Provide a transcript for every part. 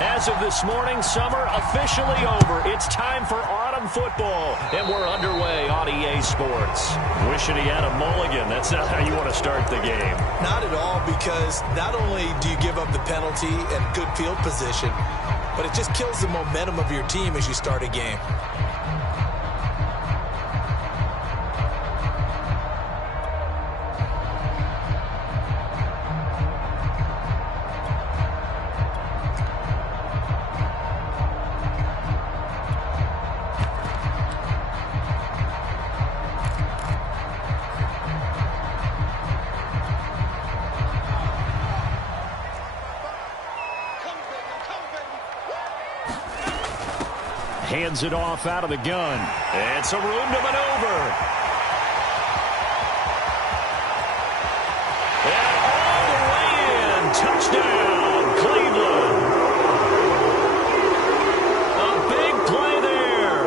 As of this morning, summer officially over. It's time for autumn football, and we're underway on EA Sports. Wishing he had a mulligan. That's not how you want to start the game. Not at all, because not only do you give up the penalty and good field position, but it just kills the momentum of your team as you start a game. Hands it off out of the gun. It's a room to maneuver. And all the way in. Touchdown, Cleveland. A big play there.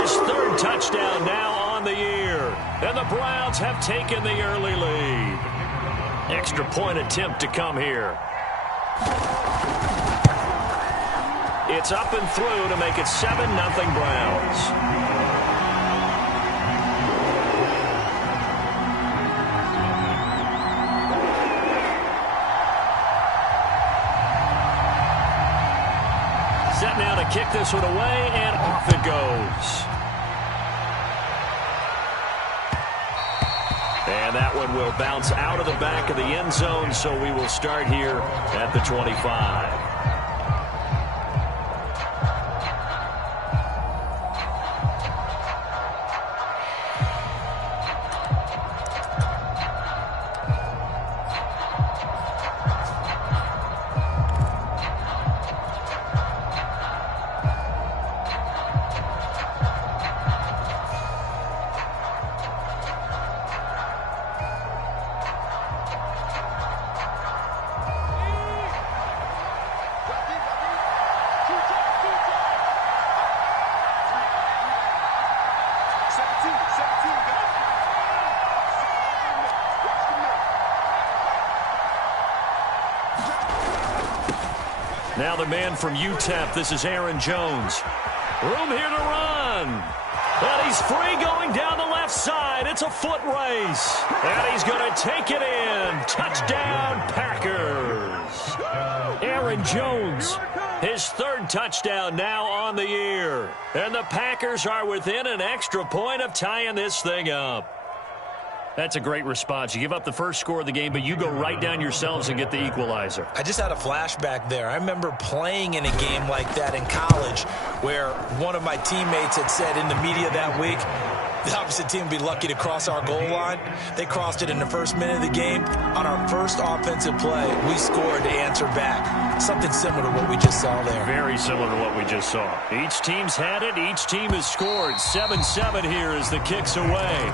His third touchdown now on the year. And the Browns have taken the early lead. Extra point attempt to come here. It's up and through to make it 7-0 Browns. Set now to kick this one away, and off it goes. And that one will bounce out of the back of the end zone, so we will start here at the 25. Now the man from UTEP, this is Aaron Jones. Room here to run. And he's free going down the left side. It's a foot race. And he's going to take it in. Touchdown, Packers. Aaron Jones, his third touchdown now on the year. And the Packers are within an extra point of tying this thing up. That's a great response. You give up the first score of the game, but you go right down yourselves and get the equalizer. I just had a flashback there. I remember playing in a game like that in college where one of my teammates had said in the media that week, the opposite team would be lucky to cross our goal line. They crossed it in the first minute of the game. On our first offensive play, we scored to answer back. Something similar to what we just saw there. Very similar to what we just saw. Each team's had it. Each team has scored. 7-7 here as the kick's away.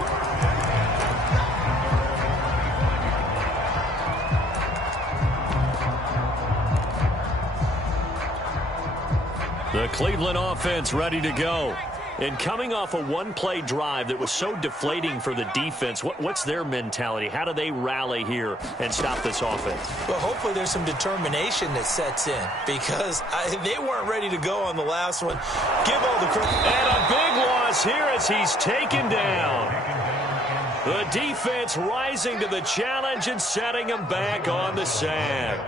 The Cleveland offense ready to go. And coming off a one-play drive that was so deflating for the defense, what's their mentality? How do they rally here and stop this offense? Well, hopefully there's some determination that sets in, because they weren't ready to go on the last one. Give all the credit. And a big loss here as he's taken down. The defense rising to the challenge and setting him back on the sack.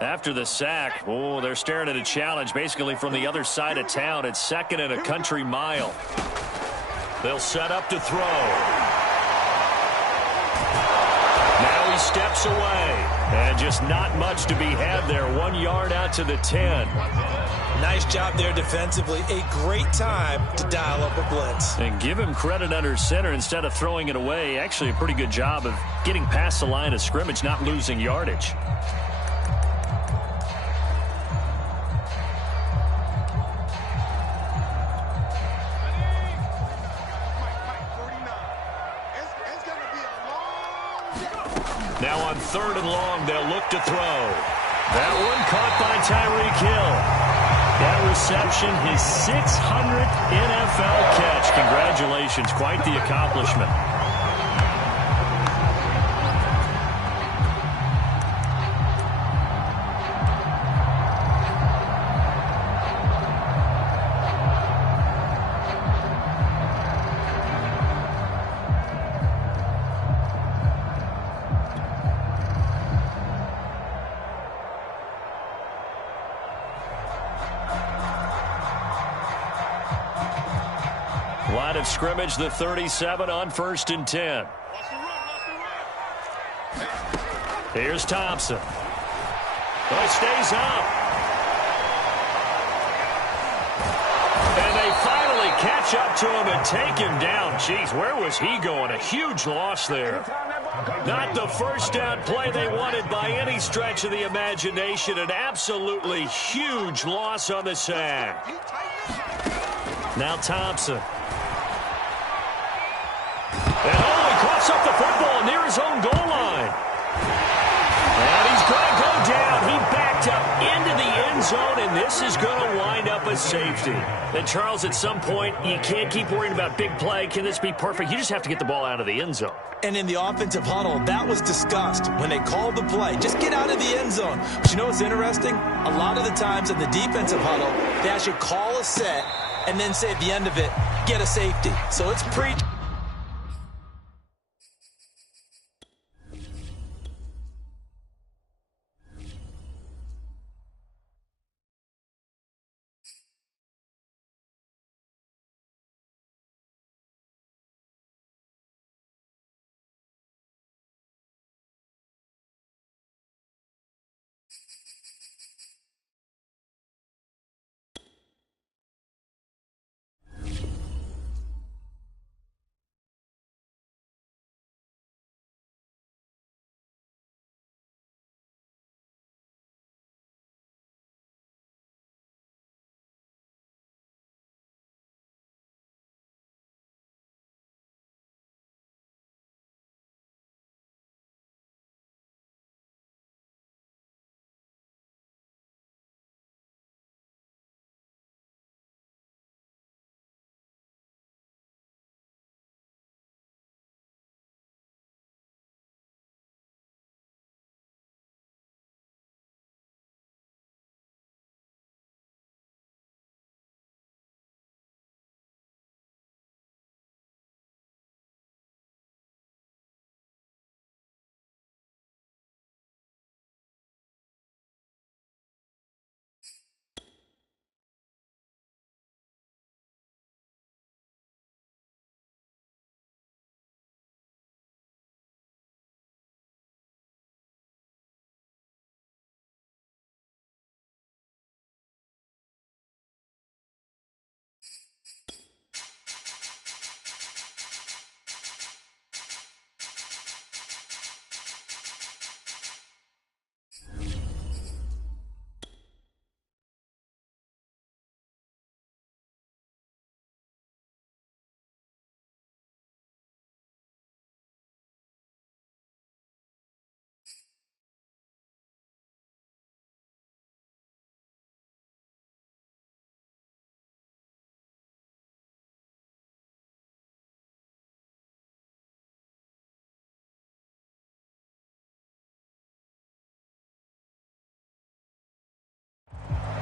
After the sack, they're staring at a challenge basically from the other side of town. It's 2nd and a country mile. They'll set up to throw. Now he steps away. And just not much to be had there. 1 yard out to the 10. Nice job there defensively. A great time to dial up a blitz. And give him credit under center instead of throwing it away. Actually a pretty good job of getting past the line of scrimmage, not losing yardage. 3rd and long. They'll look to throw. That one caught by Tyreek Hill. That reception, his 600th NFL catch. Congratulations. Quite the accomplishment. Line of scrimmage, the 37 on 1st and 10. Here's Thompson. Oh, stays up. And they finally catch up to him and take him down. Jeez, where was he going? A huge loss there. Not the first down play they wanted by any stretch of the imagination. An absolutely huge loss on the sack. Now Thompson. And he coughs up the football near his own goal line. And he's going to go down. He backed up into the end zone, and this is going to wind up a safety. And, Charles, at some point, you can't keep worrying about big play. Can this be perfect? You just have to get the ball out of the end zone. And in the offensive huddle, that was discussed when they called the play. Just get out of the end zone. But you know what's interesting? A lot of the times in the defensive huddle, they actually call a set and then say at the end of it, get a safety. So it's preach.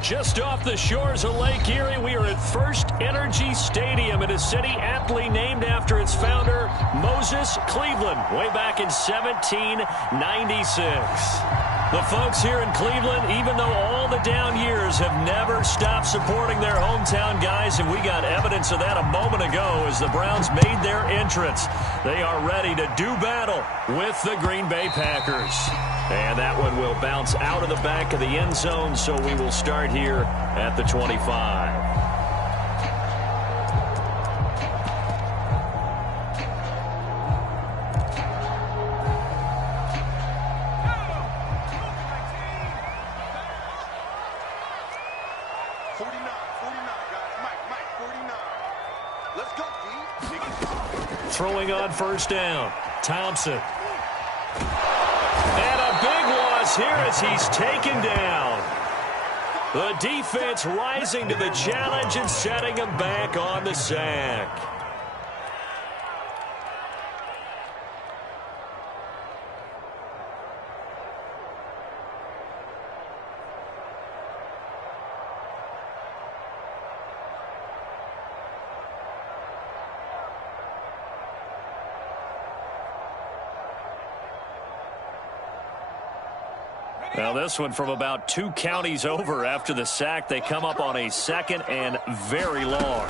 Just off the shores of Lake Erie, we are at First Energy Stadium in a city aptly named after its founder, Moses Cleveland, way back in 1796. The folks here in Cleveland, even though all the down years, have never stopped supporting their hometown guys, and we got evidence of that a moment ago as the Browns made their entrance. They are ready to do battle with the Green Bay Packers. And that one will bounce out of the back of the end zone, so we will start here at the 25. Throwing on first down, Thompson. And a moves here as he's taken down. The defense rising to the challenge and setting him back on the sack. Well, this one from about 2 counties over after the sack. They come up on a 2nd and very long.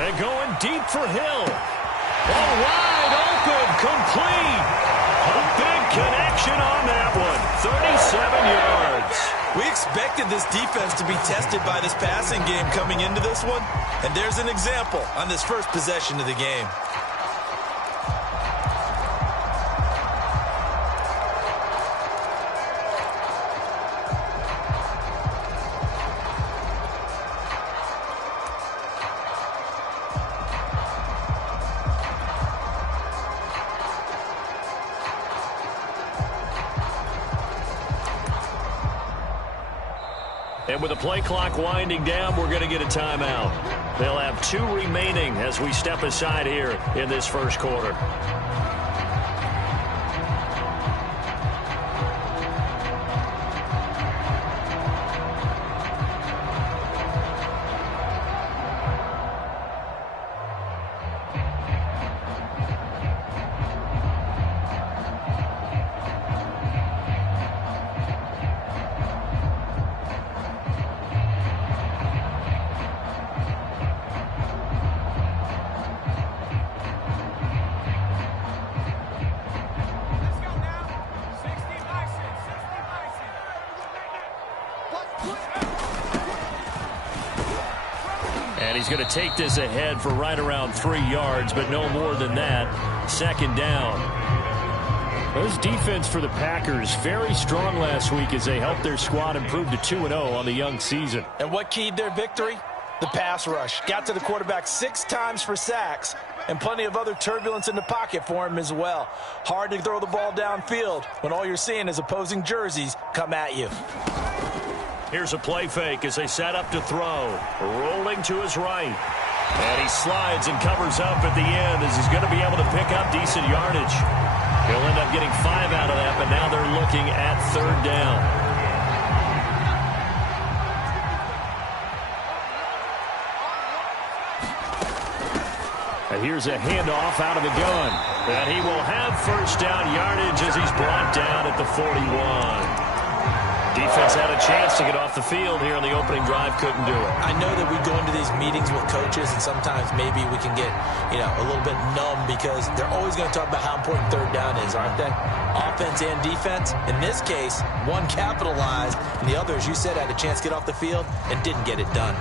And going deep for Hill. Oh, wide open, complete. A big connection on that one. 37 yards. We expected this defense to be tested by this passing game coming into this one. And there's an example on this first possession of the game. And with the play clock winding down, we're going to get a timeout. They'll have 2 remaining as we step aside here in this first quarter. And he's going to take this ahead for right around 3 yards, but no more than that. 2nd down. This defense for the Packers, very strong last week as they helped their squad improve to 2-0 on the young season. And what keyed their victory? The pass rush. Got to the quarterback 6 times for sacks, and plenty of other turbulence in the pocket for him as well. Hard to throw the ball downfield when all you're seeing is opposing jerseys come at you. Here's a play fake as they set up to throw. Rolling to his right. And he slides and covers up at the end as he's going to be able to pick up decent yardage. He'll end up getting 5 out of that, but now they're looking at 3rd down. And here's a handoff out of the gun. And he will have 1st down yardage as he's brought down at the 41. Defense had a chance to get off the field here on the opening drive, couldn't do it. I know that we go into these meetings with coaches, and sometimes maybe we can get, a little bit numb because they're always going to talk about how important 3rd down is, aren't they? Offense and defense. In this case, one capitalized, and the other, as you said, had a chance to get off the field and didn't get it done.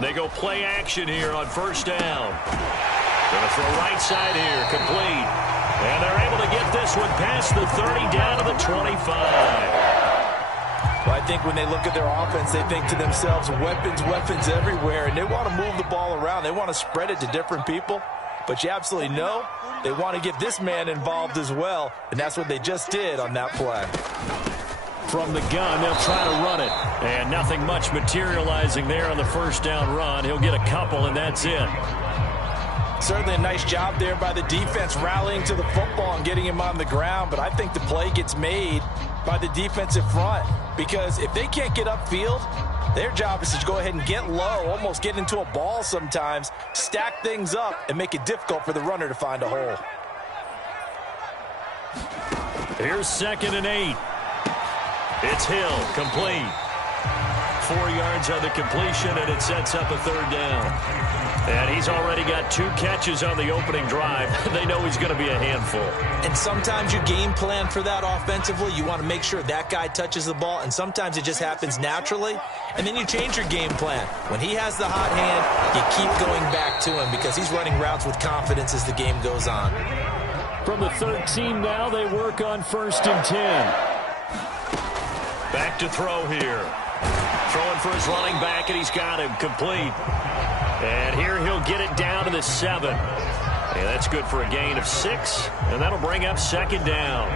They go play action here on 1st down. Going to throw right side here, complete. And they're able to get this one past the 30 down to the 25. Well, I think when they look at their offense, they think to themselves, weapons everywhere, and they want to move the ball around. They want to spread it to different people. But you absolutely know they want to get this man involved as well, and that's what they just did on that play. From the gun, they'll try to run it. And nothing much materializing there on the 1st down run. He'll get a couple, and that's it. Certainly a nice job there by the defense rallying to the football and getting him on the ground. But I think the play gets made by the defensive front. Because if they can't get upfield, their job is to go ahead and get low, almost get into a ball sometimes, stack things up, and make it difficult for the runner to find a hole. Here's 2nd and 8. It's Hill, complete. 4 yards on the completion, and it sets up a 3rd down. And he's already got 2 catches on the opening drive. They know he's going to be a handful. And sometimes you game plan for that offensively. You want to make sure that guy touches the ball, and sometimes it just happens naturally. And then you change your game plan. When he has the hot hand, you keep going back to him because he's running routes with confidence as the game goes on. From the 13 now, they work on 1st and 10. Back to throw here. Throwing for his running back, and he's got him complete. And here he'll get it down to the 7. And that's good for a gain of 6, and that'll bring up second down.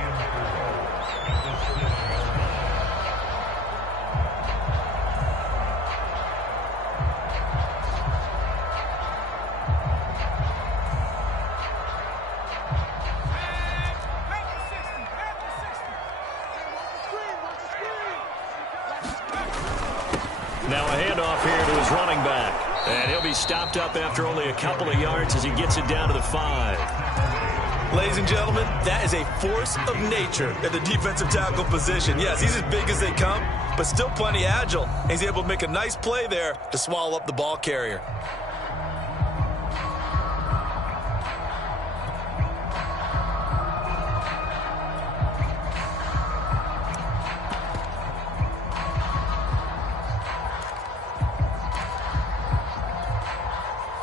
Now a handoff here to his running back. And he'll be stopped up after only a couple of yards as he gets it down to the 5. Ladies and gentlemen, that is a force of nature at the defensive tackle position. Yes, he's as big as they come, but still plenty agile. He's able to make a nice play there to swallow up the ball carrier.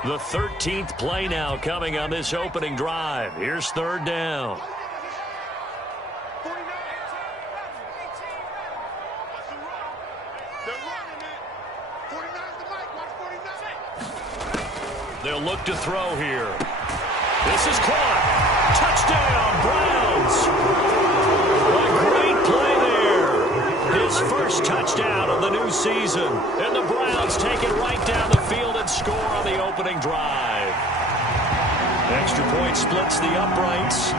The 13th play now coming on this opening drive. Here's third down. They'll look to throw here. This is caught. Touchdown, Browns. A great play there. His first touchdown of the new season. And the Browns take it right down the field and score on the opening drive. Extra point splits the uprights,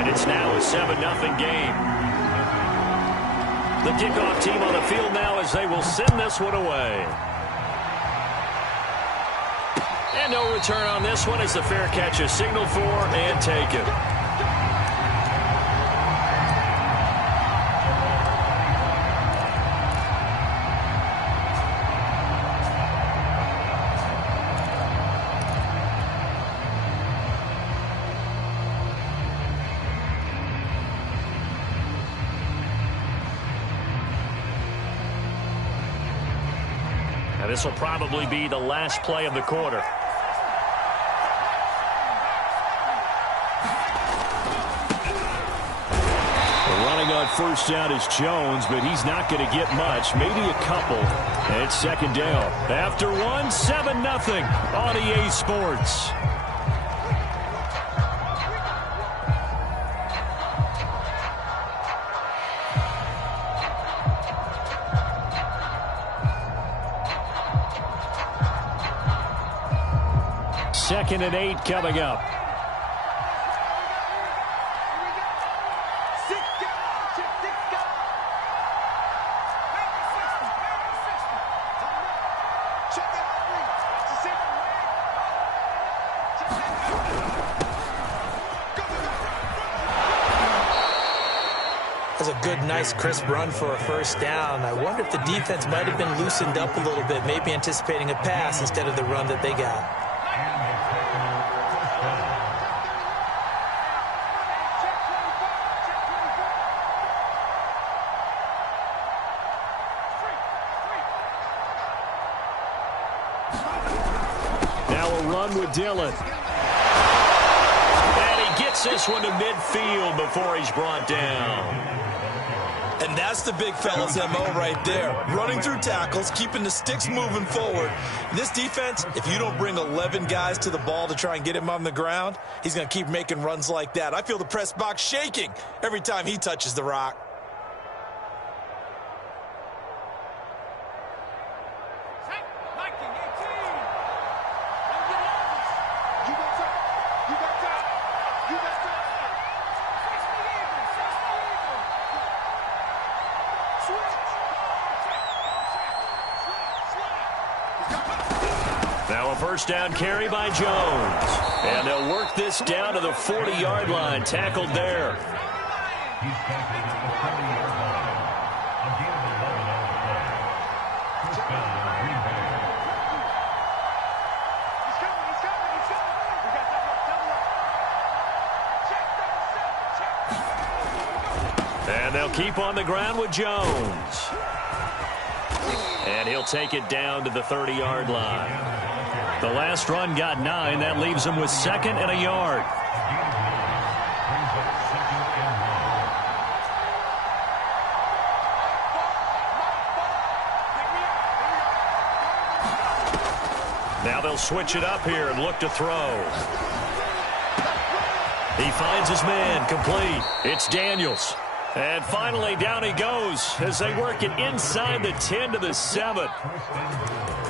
and it's now a 7-0 game. The kickoff team on the field now as they will send this one away. And no return on this one as the fair catch is signaled for and taken. Now this will probably be the last play of the quarter. Running on first down is Jones, but he's not going to get much, maybe a couple. And it's second down. After one, 7-0 on EA Sports. Second and 8 coming up. That's a good, nice, crisp run for a first down. I wonder if the defense might have been loosened up a little bit, maybe anticipating a pass instead of the run that they got. With Dillon. And he gets this one to midfield before he's brought down. And that's the big fella's MO right there. Running through tackles, keeping the sticks moving forward. This defense, if you don't bring 11 guys to the ball to try and get him on the ground, he's going to keep making runs like that. I feel the press box shaking every time he touches the rock. Now a first down carry by Jones. And they'll work this down to the 40-yard line. Tackled there. And they'll keep on the ground with Jones. And he'll take it down to the 30-yard line. The last run got 9. That leaves him with second and a yard. Now they'll switch it up here and look to throw. He finds his man, complete. It's Daniels. And finally, down he goes as they work it inside the 10 to the 7.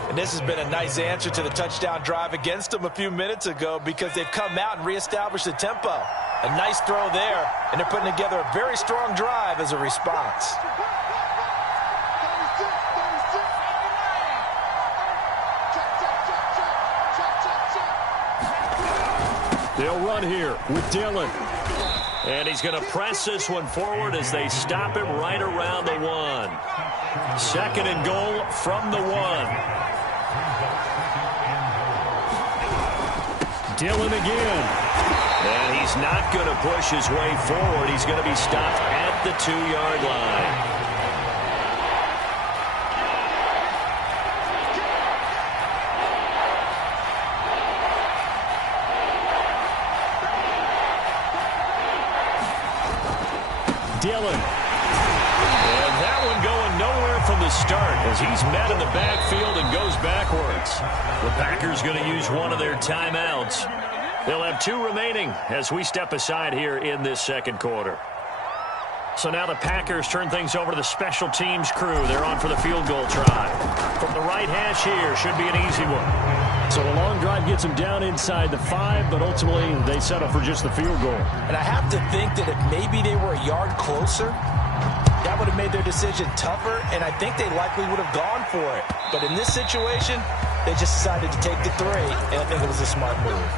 And this has been a nice answer to the touchdown drive against them a few minutes ago because they've come out and reestablished the tempo. A nice throw there, and they're putting together a very strong drive as a response. They'll run here with Dillon. And he's going to press this one forward as they stop him right around the 1. Second and goal from the 1. Dillon again. And he's not going to push his way forward. He's going to be stopped at the 2-yard line. Dillon. And that one going nowhere from the start as he's met in the backfield and goes backwards. The Packers going to use one of their timeouts. They'll have 2 remaining as we step aside here in this second quarter. So now the Packers turn things over to the special teams crew. They're on for the field goal try. From the right hash here, should be an easy one. So a long drive gets them down inside the 5, but ultimately they settle for just the field goal. And I have to think that if maybe they were a yard closer, that would have made their decision tougher, and I think they likely would have gone for it. But in this situation, they just decided to take the 3, and I think it was a smart move.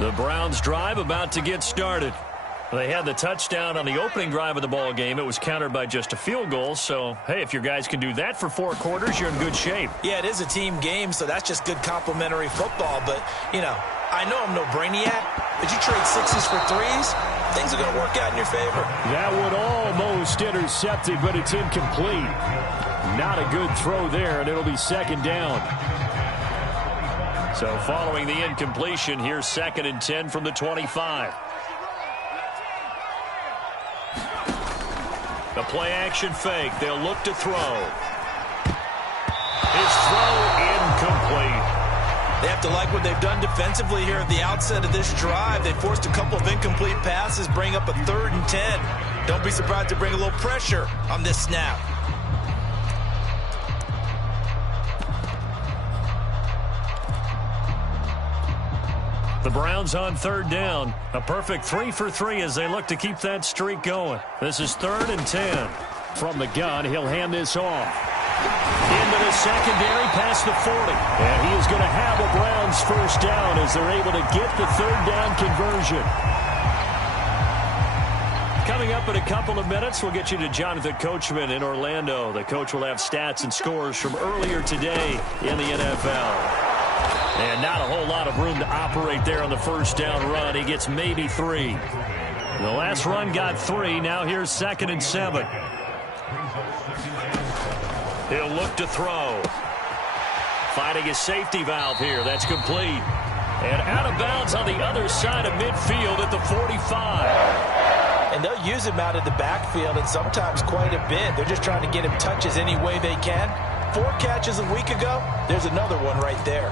The Browns drive about to get started. They had the touchdown on the opening drive of the ball game. It was countered by just a field goal. So, hey, if your guys can do that for 4 quarters, you're in good shape. Yeah, it is a team game, so that's just good complimentary football. But, you know, I know I'm no brainiac, but you trade 6s for 3s, things are going to work out in your favor. That would almost intercept it, but it's incomplete. Not a good throw there, and it'll be second down. So following the incompletion, here's 2nd and 10 from the 25. The play-action fake. They'll look to throw. His throw incomplete. They have to like what they've done defensively here at the outset of this drive. They forced a couple of incomplete passes, bring up a 3rd and 10. Don't be surprised to bring a little pressure on this snap. The Browns on 3rd down. A perfect 3 for 3 as they look to keep that streak going. This is 3rd and 10. From the gun, he'll hand this off. Into the secondary past the 40. And he is going to have a Browns first down as they're able to get the 3rd down conversion. Coming up in a couple of minutes, we'll get you to Jonathan Coachman in Orlando. The coach will have stats and scores from earlier today in the NFL. And not a whole lot of room to operate there on the first down run. He gets maybe 3. The last run got 3. Now here's 2nd and 7. He'll look to throw. Finding his safety valve here. That's complete. And out of bounds on the other side of midfield at the 45. And they'll use him out of the backfield, and sometimes quite a bit. They're just trying to get him touches any way they can. 4 catches a week ago. There's another one right there.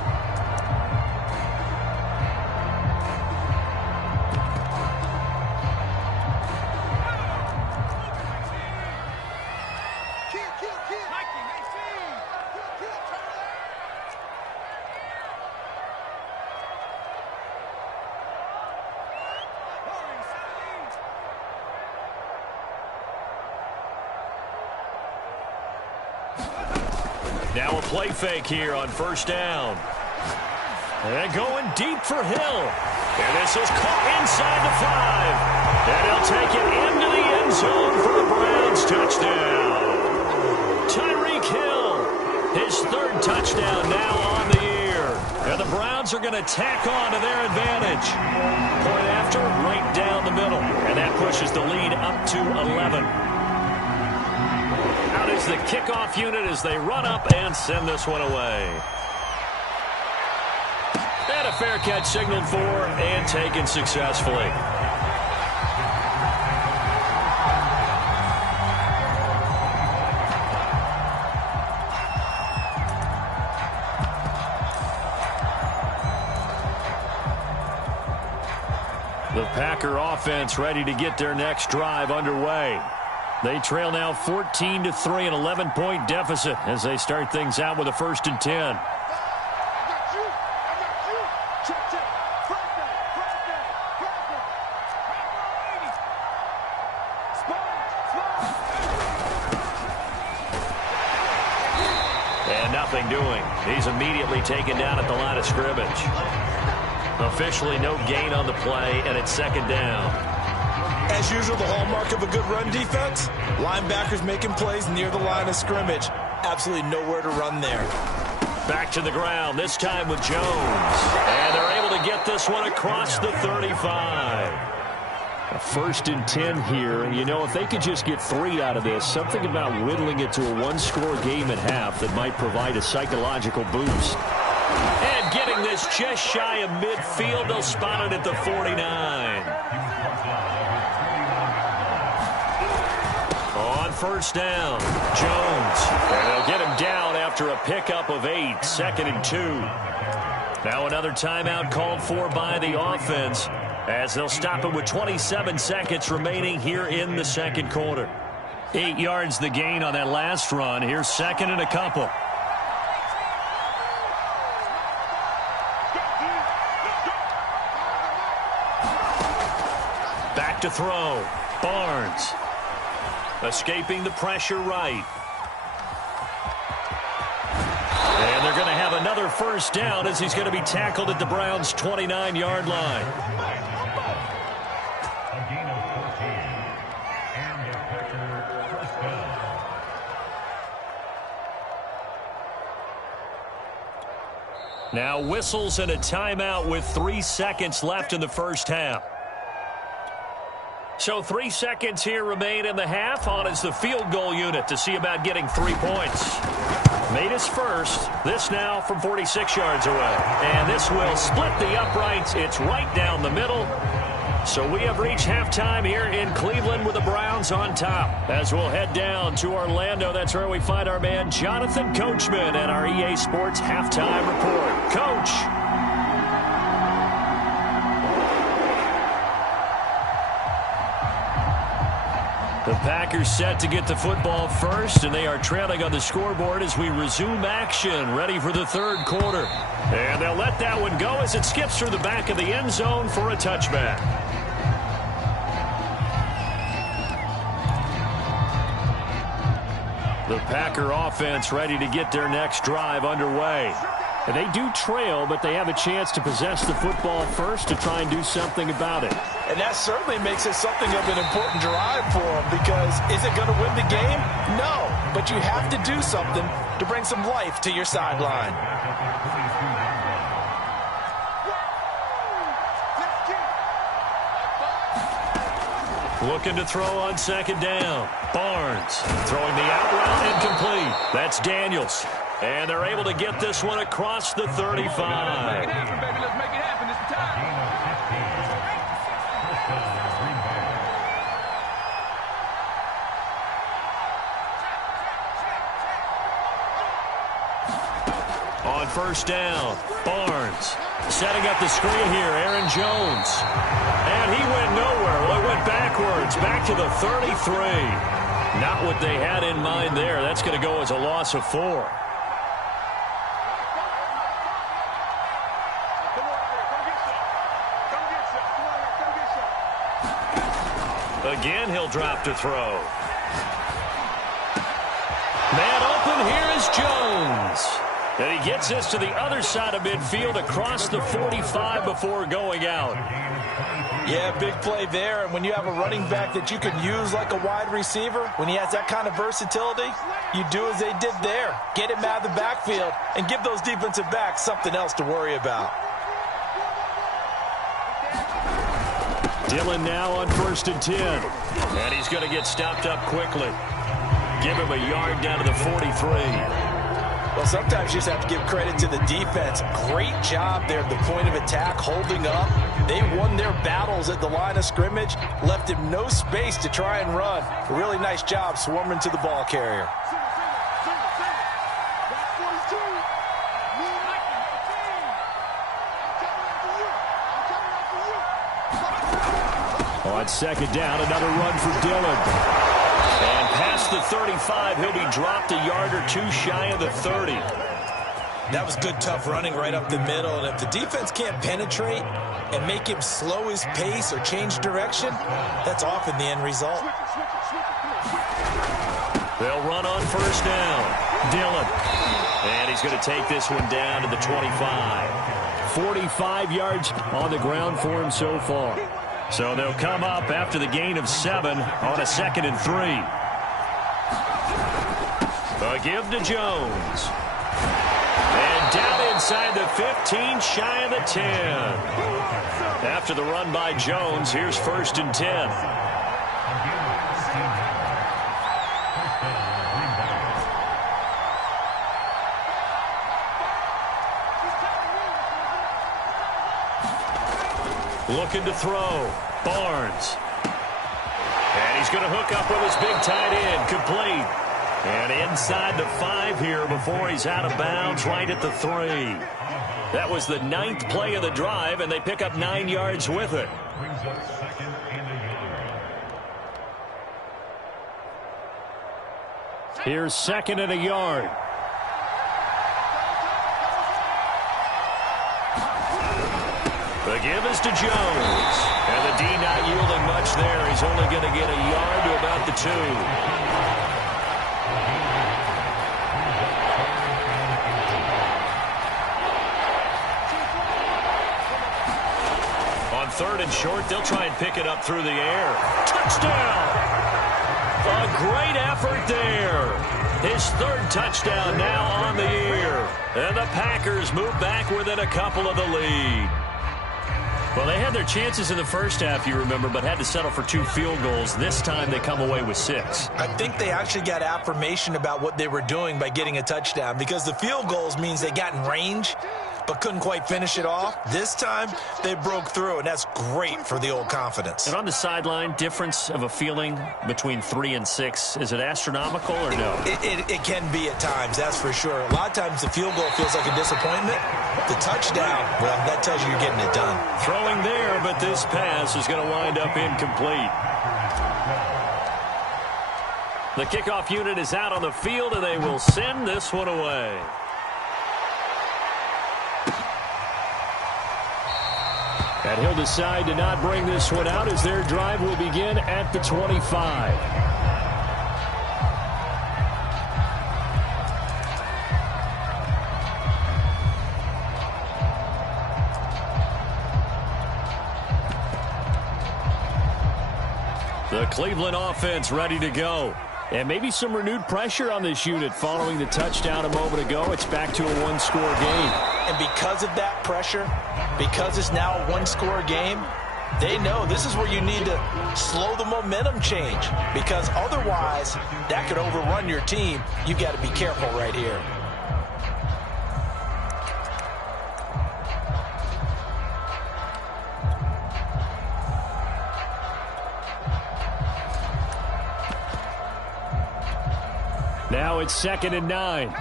Now a play fake here on first down. And going deep for Hill. And this is caught inside the 5. And he'll take it into the end zone for the Browns touchdown. Tyreek Hill, his 3rd touchdown now on the year. And the Browns are going to tack on to their advantage. Point after, right down the middle. And that pushes the lead up to 11. out is the kickoff unit as they run up and send this one away. And a fair catch signaled for and taken successfully. The Packer offense ready to get their next drive underway. They trail now 14-3, an 11-point deficit as they start things out with a 1st and 10. And nothing doing. He's immediately taken down at the line of scrimmage. Officially no gain on the play, and it's 2nd down. As usual, the hallmark of a good run defense, linebackers making plays near the line of scrimmage. Absolutely nowhere to run there. Back to the ground, this time with Jones. And they're able to get this one across the 35. A 1st and 10 here. And, you know, if they could just get 3 out of this, something about whittling it to a 1-score game at half that might provide a psychological boost. And getting this just shy of midfield, they'll spot it at the 49. On 1st down, Jones. And they'll get him down after a pickup of 8, 2nd and 2. Now another timeout called for by the offense as they'll stop it with 27 seconds remaining here in the 2nd quarter. 8 yards the gain on that last run. Here's 2nd and a couple. Back to throw. Barnes. Escaping the pressure right. And they're going to have another 1st down as he's going to be tackled at the Browns' 29-yard line. Now whistles and a timeout with 3 seconds left in the 1st half. So 3 seconds here remain in the half. On is the field goal unit to see about getting 3 points. Made his first. This now from 46 yards away. And this will split the uprights. It's right down the middle. So we have reached halftime here in Cleveland with the Browns on top. As we'll head down to Orlando, that's where we find our man Jonathan Coachman and our EA Sports Halftime Report. Coach. The Packers set to get the football first, and they are trailing on the scoreboard as we resume action, ready for the 3rd quarter. And they'll let that one go as it skips through the back of the end zone for a touchback. The Packer offense ready to get their next drive underway. And they do trail, but they have a chance to possess the football first to try and do something about it. And that certainly makes it something of an important drive for them, because is it going to win the game? No, but you have to do something to bring some life to your sideline. Looking to throw on 2nd down. Barnes throwing the out route incomplete. That's Daniels. And they're able to get this one across the 35. On 1st down, Barnes setting up the screen here, Aaron Jones. And he went nowhere. Well, he went backwards, back to the 33. Not what they had in mind there. That's going to go as a loss of 4. Again, he'll drop to throw. Man open, here is Jones. And he gets this to the other side of midfield across the 45 before going out. Yeah, big play there. And when you have a running back that you can use like a wide receiver, when he has that kind of versatility, you do as they did there. Get him out of the backfield and give those defensive backs something else to worry about. Dillon now on 1st and 10. And he's going to get stopped up quickly. give him a yard down to the 43. Well, sometimes you just have to give credit to the defense. Great job there at the point of attack, holding up. They won their battles at the line of scrimmage, left him no space to try and run. A really nice job swarming to the ball carrier. On second down, another run for Dillon. And past the 35, he'll be dropped a yard or two shy of the 30. That was good, tough running right up the middle. And if the defense can't penetrate and make him slow his pace or change direction, that's often the end result. They'll run on first down. Dillon. And he's going to take this one down to the 25. 45 yards on the ground for him so far. So they'll come up after the gain of 7 on a 2nd and 3. A give to Jones. And down inside the 15, shy of the 10. After the run by Jones, here's 1st and 10. Looking to throw. Barnes. And he's going to hook up with his big tight end. Complete. And inside the 5 here before he's out of bounds right at the 3. That was the 9th play of the drive, and they pick up 9 yards with it. Here's 2nd and a yard. The give is to Jones. And the D not yielding much there. He's only going to get a yard to about the 2. On 3rd and short, they'll try and pick it up through the air. Touchdown! A great effort there. His 3rd touchdown now on the year. And the Packers move back within a couple of the lead. Well, they had their chances in the first half, you remember, but had to settle for 2 field goals. This time they come away with 6. I think they actually got affirmation about what they were doing by getting a touchdown, because the field goals means they got in range but couldn't quite finish it off. This time they broke through, and that's great for the old confidence. And on the sideline, difference of a feeling between 3 and 6, is it astronomical or no? It can be at times, that's for sure. A lot of times the field goal feels like a disappointment. The touchdown, well, that tells you you're getting it done. Throwing there, but this pass is going to wind up incomplete. The kickoff unit is out on the field, and they will send this one away. And he'll decide to not bring this one out as their drive will begin at the 25. The Cleveland offense ready to go. And maybe some renewed pressure on this unit following the touchdown a moment ago. It's back to a 1-score game. And because of that pressure, because it's now a 1-score game, they know this is where you need to slow the momentum change, because otherwise that could overrun your team. You've got to be careful right here. Now it's 2nd and 9.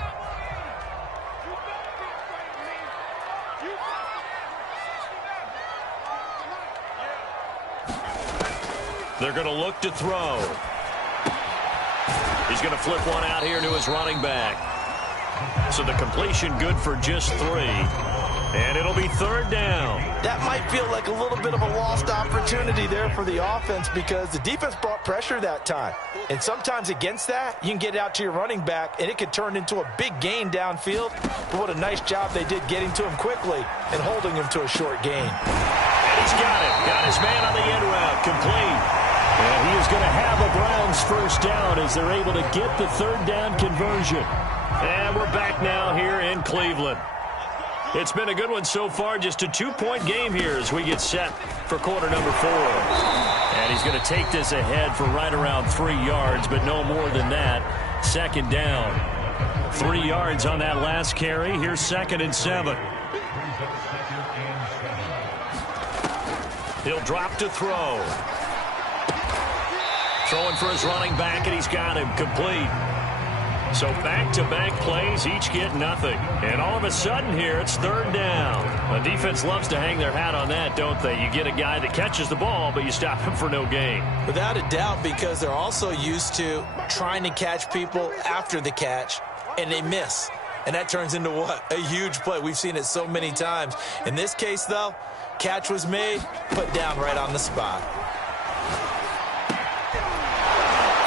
They're going to look to throw. He's going to flip one out here to his running back. So the completion good for just 3. And it'll be 3rd down. That might feel like a little bit of a lost opportunity there for the offense, because the defense brought pressure that time. And sometimes against that, you can get out to your running back, and it could turn into a big gain downfield. But what a nice job they did getting to him quickly and holding him to a short gain. And he's got it. Got his man on the end route. Complete. And he is going to have a Browns first down as they're able to get the 3rd down conversion. And we're back now here in Cleveland. It's been a good one so far. Just a 2-point game here as we get set for quarter number 4. And he's going to take this ahead for right around 3 yards, but no more than that. Second down. 3 yards on that last carry. Here's 2nd and 7. He'll drop to throw. Throwing for his running back, and he's got him complete. So back-to-back plays, each get nothing. And all of a sudden here, it's 3rd down. The defense loves to hang their hat on that, don't they? You get a guy that catches the ball, but you stop him for no gain. Without a doubt, because they're also used to trying to catch people after the catch, and they miss. And that turns into what? A huge play. We've seen it so many times. In this case, though, catch was made, put down right on the spot.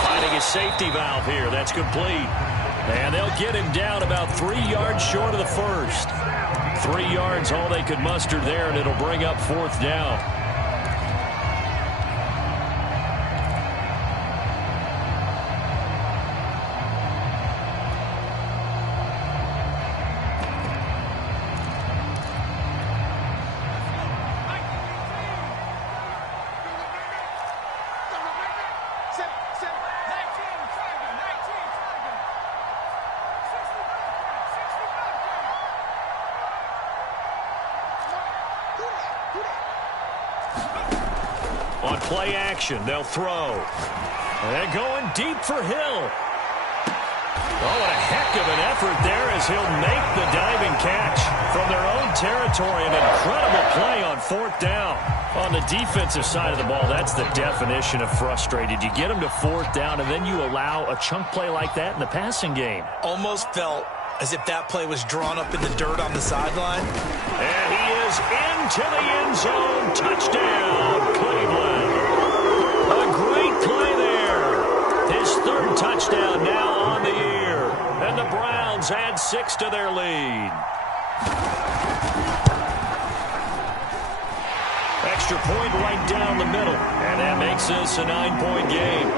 Finding a safety valve here. That's complete. And they'll get him down about 3 yards short of the first. 3 yards, all they could muster there, and it'll bring up 4th down. On play action, they'll throw. And going deep for Hill. Oh, what a heck of an effort there as he'll make the diving catch from their own territory. An incredible play on 4th down. On the defensive side of the ball, that's the definition of frustrated. You get them to 4th down, and then you allow a chunk play like that in the passing game. Almost felt as if that play was drawn up in the dirt on the sideline. And he is into the end zone. Touchdown, Cleveland. A great play there. His 3rd touchdown now on the year. And the Browns add 6 to their lead. Extra point right down the middle. And that makes this a 9-point game.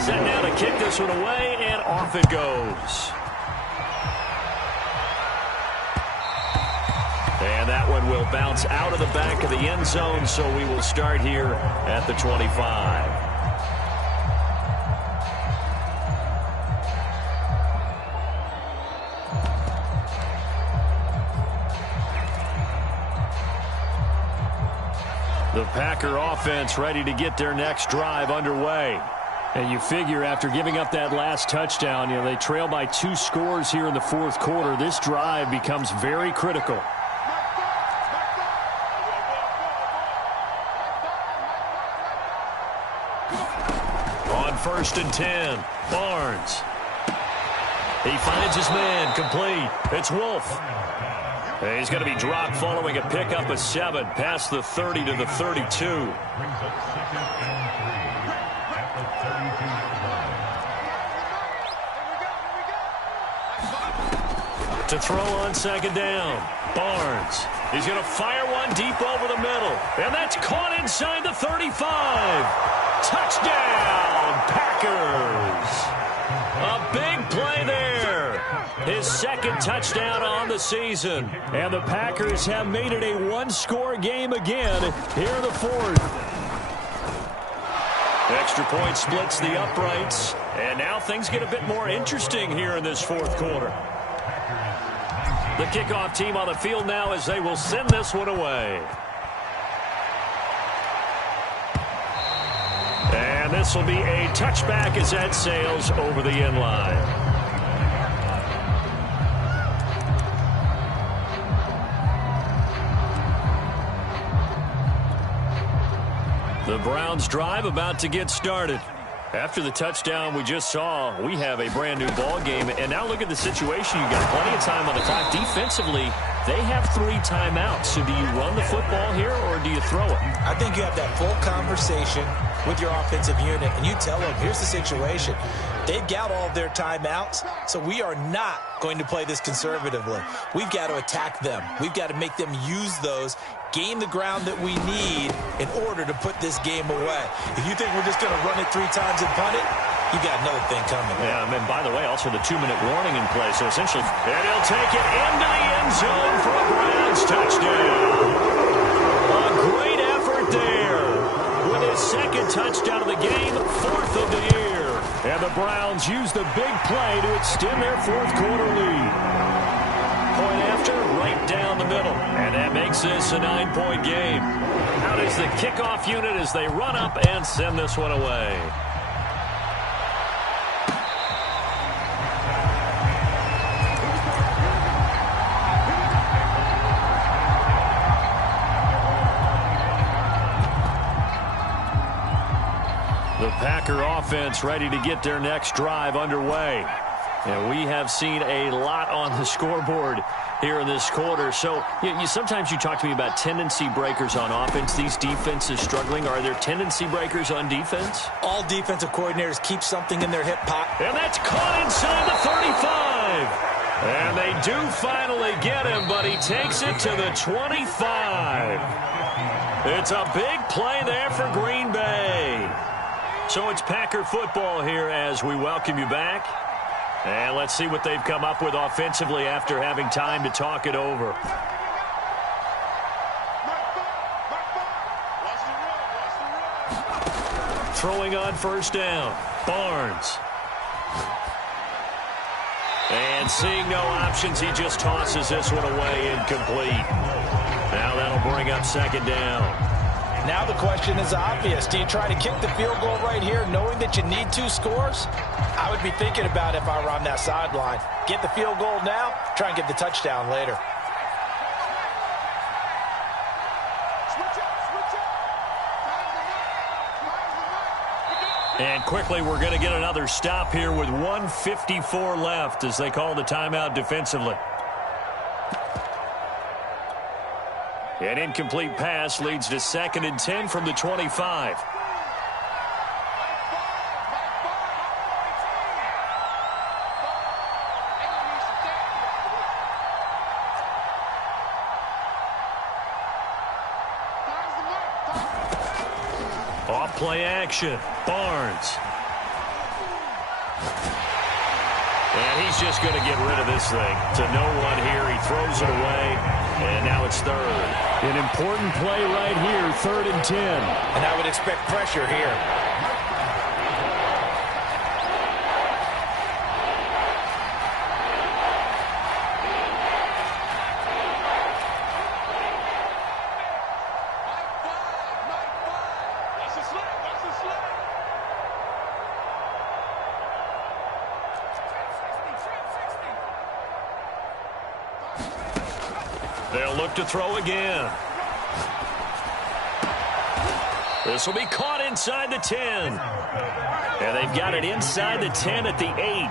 Set now to kick this one away, and off it goes. And that one will bounce out of the back of the end zone, so we will start here at the 25. The Packer offense ready to get their next drive underway. And you figure after giving up that last touchdown, they trail by 2 scores here in the 4th quarter. This drive becomes very critical. On 1st and 10, Barnes. He finds his man, complete. It's Wolf. And he's going to be dropped following a pickup of 7 past the 30 to the 32. To throw on 2nd down, Barnes. He's going to fire one deep over the middle. And that's caught inside the 35. Touchdown, Packers. A big play there. His 2nd touchdown on the season. And the Packers have made it a 1-score game again here in the 4th. Extra point splits the uprights. And now things get a bit more interesting here in this 4th quarter. The kickoff team on the field now as they will send this one away. And this will be a touchback as that sails over the end line. The Browns drive about to get started. After the touchdown we just saw, we have a brand new ball game. And now look at the situation. You've got plenty of time on the clock. Defensively, they have 3 timeouts. So do you run the football here or do you throw it? I think you have that full conversation with your offensive unit, and you tell them, here's the situation. They've got all of their timeouts, so we are not going to play this conservatively. We've got to attack them. We've got to make them use those, gain the ground that we need in order to put this game away. If you think we're just going to run it 3 times and punt it, you got another thing coming. Yeah, and by the way, also the 2-minute warning in play. So essentially, and he'll take it into the end zone for a Browns touchdown. A great effort there with his 2nd second touchdown of the game, 4th of the year. And the Browns use the big play to extend their 4th quarter lead. Point after, right down the middle. And that makes this a 9-point game. Out is the kickoff unit as they run up and send this one away. The Packer offense ready to get their next drive underway. And we have seen a lot on the scoreboard here in this quarter. So sometimes you talk to me about tendency breakers on offense. These defenses struggling. Are there tendency breakers on defense? All defensive coordinators keep something in their hip pocket. And that's caught inside the 35. And they do finally get him, but he takes it to the 25. It's a big play there for Green Bay. So it's Packer football here as we welcome you back. And let's see what they've come up with offensively after having time to talk it over. Throwing on first down, Barnes. And seeing no options, he just tosses this one away incomplete. Now that'll bring up second down. Now the question is obvious. Do you try to kick the field goal right here knowing that you need 2 scores? I would be thinking about it if I were on that sideline. Get the field goal now, try and get the touchdown later. And quickly, we're going to get another stop here with 1:54 left as they call the timeout defensively. An incomplete pass leads to 2nd and 10 from the 25. Off play action, Barnes. And he's just going to get rid of this thing to no one here. He throws it away, and now it's 3rd. An important play right here, 3rd and 10. And I would expect pressure here. They'll look to throw again. This will be caught inside the 10. And they've got it inside the 10 at the 8.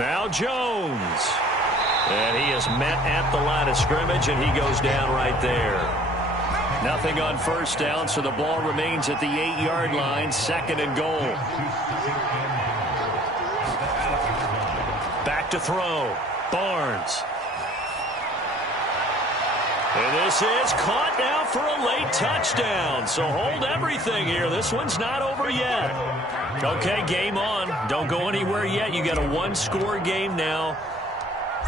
Now Jones. And he is met at the line of scrimmage, and he goes down right there. Nothing on first down, so the ball remains at the 8-yard line, 2nd and goal. Back to throw. Barnes. And this is caught now for a late touchdown. So hold everything here. This one's not over yet. Okay, game on. Don't go anywhere yet. You got a 1-score game now.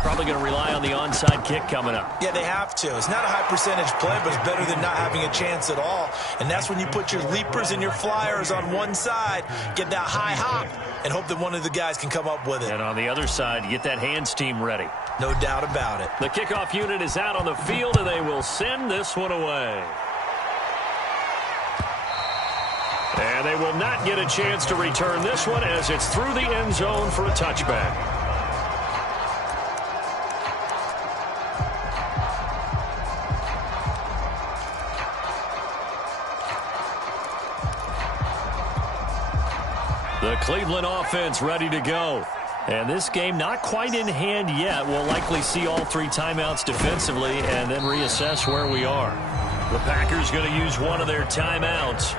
Probably going to rely on the onside kick coming up. Yeah, they have to. It's not a high percentage play, but it's better than not having a chance at all. And that's when you put your leapers and your flyers on one side, get that high hop, and hope that one of the guys can come up with it. And on the other side, you get that hands team ready. No doubt about it. The kickoff unit is out on the field, and they will send this one away. And they will not get a chance to return this one as it's through the end zone for a touchback. The Cleveland offense ready to go. And this game not quite in hand yet. We'll likely see all 3 timeouts defensively and then reassess where we are. The Packers going to use one of their timeouts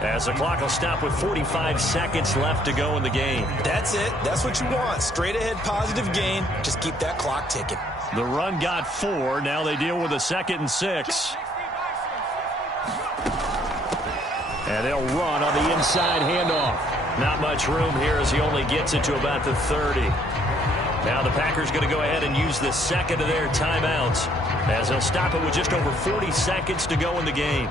as the clock will stop with 45 seconds left to go in the game. That's it. That's what you want. Straight ahead positive gain. Just keep that clock ticking. The run got 4. Now they deal with a 2nd and 6. And they'll run on the inside handoff. Not much room here as he only gets it to about the 30. Now the Packers going to go ahead and use the second of their timeouts as they'll stop it with just over 40 seconds to go in the game.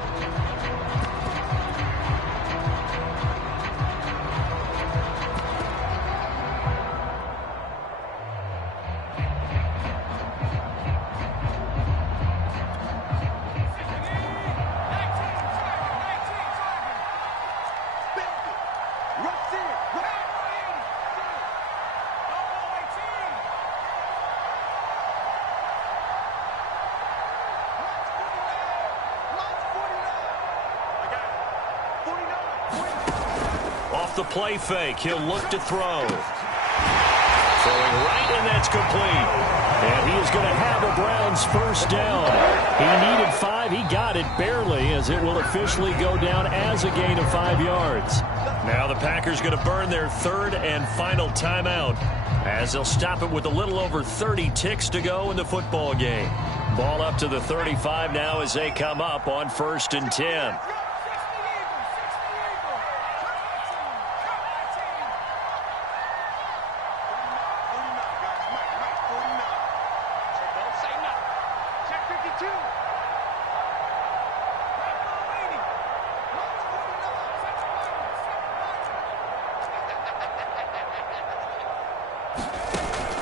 The play fake. He'll look to throw. Throwing right, and that's complete. And he is going to have a Browns first down. He needed 5. He got it barely, as it will officially go down as a gain of 5 yards. Now the Packers going to burn their third and final timeout as they'll stop it with a little over 30 ticks to go in the football game. Ball up to the 35 now as they come up on 1st and 10.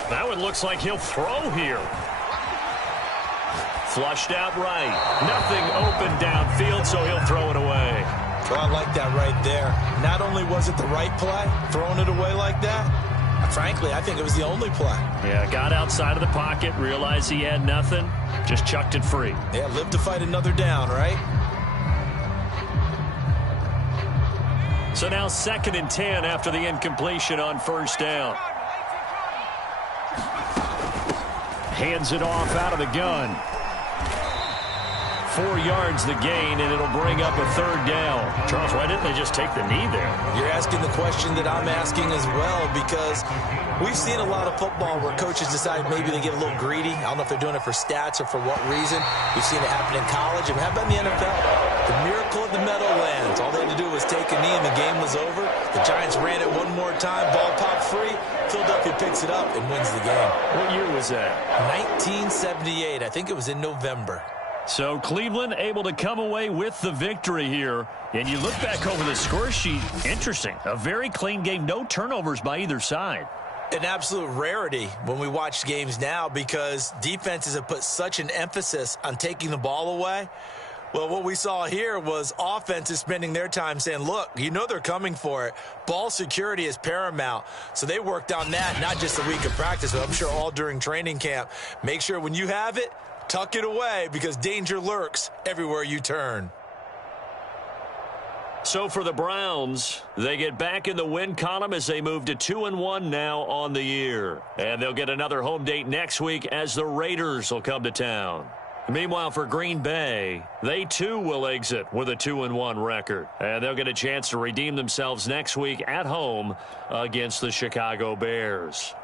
Now it looks like he'll throw here. Flushed out right. Nothing open downfield, so he'll throw it away. Well, I like that right there. Not only was it the right play, throwing it away like that, frankly, I think it was the only play. Yeah, got outside of the pocket, realized he had nothing, just chucked it free. Yeah, live to fight another down, right? So now 2nd and 10 after the incompletion on 1st down. Hands it off out of the gun. 4 yards the gain, and it'll bring up a 3rd down. Charles, why didn't they just take the knee there? You're asking the question that I'm asking as well, because we've seen a lot of football where coaches decide maybe they get a little greedy. I don't know if they're doing it for stats or for what reason. We've seen it happen in college. And how about in the NFL? The miracle of the Meadowlands. All they had to do was take a knee, and the game was over. The Giants ran it one more time. Ball popped free. Philadelphia picks it up and wins the game. What year was that? 1978. I think it was in November. So Cleveland able to come away with the victory here. And you look back over the score sheet, interesting. A very clean game, no turnovers by either side. An absolute rarity when we watch games now, because defenses have put such an emphasis on taking the ball away. Well, what we saw here was offenses spending their time saying, look, you know they're coming for it. Ball security is paramount. So they worked on that, not just a week of practice, but I'm sure all during training camp. Make sure when you have it, tuck it away, because danger lurks everywhere you turn. So for the Browns, they get back in the win column as they move to 2-1 now on the year. And they'll get another home date next week as the Raiders will come to town. Meanwhile, for Green Bay, they too will exit with a 2-1 record. And they'll get a chance to redeem themselves next week at home against the Chicago Bears.